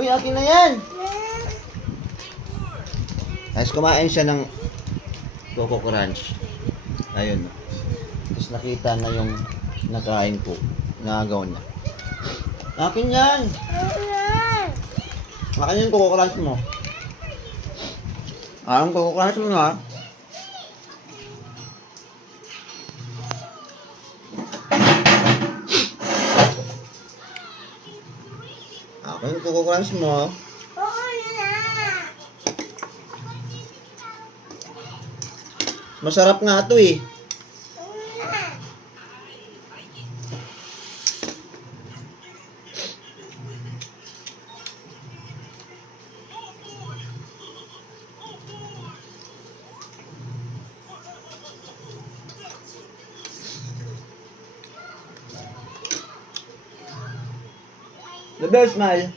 Uy, akin na yan! Tapos kumain siya ng Coco Crunch. Ayun. Tapos nakita na yung nakain po. Nagaw niya. Akin yan! Akin yung Coco Crunch mo. Ang Coco Crunch mo ha. Akin yung Coco Crunch mo. Masarap nga ito eh. The best smile.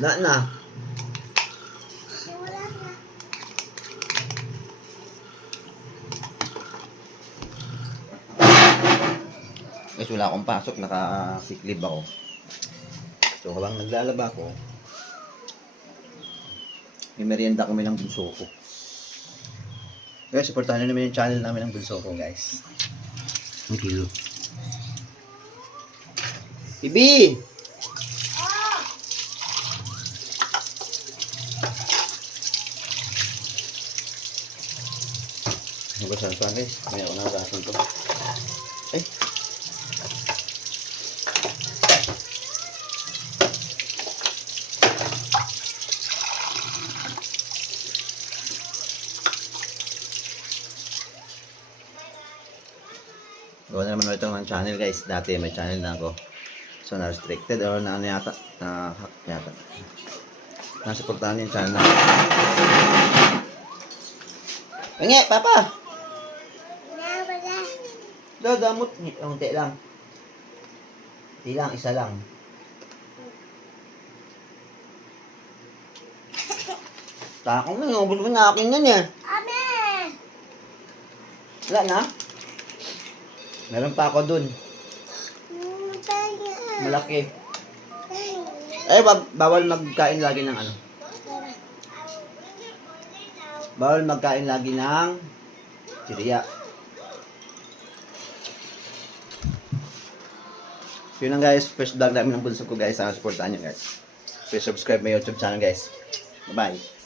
Na. Guys, wala akong pasok, naka-sick-leave ako. So, habang naglalaba ako, may merienda kami ng bunso ko. Guys, supportahan nyo naman yung channel namin ng bunso ko, guys. Thank you. Bibi! Nabasahan pa guys. May ako nakasahan to. Ay! Gawa na naman ulit ng channel guys. Dati may channel na ako. So na-restricted or na ano yata. Na-hack yata. Nasuportahan yung channel na. Penge! Papa! Damot. Unti lang. Unti lang, isa lang. Takong na, ubos mo na akin yan eh. Ame! Wala na? Meron pa ako dun. Malaki. Eh, bawal magkain lagi ng ano. Bawal magkain lagi ng siriya. So yun lang guys, first vlog namin ng bunso ko guys. Sana supportahan nyo guys. Please subscribe my YouTube channel guys. Bye bye.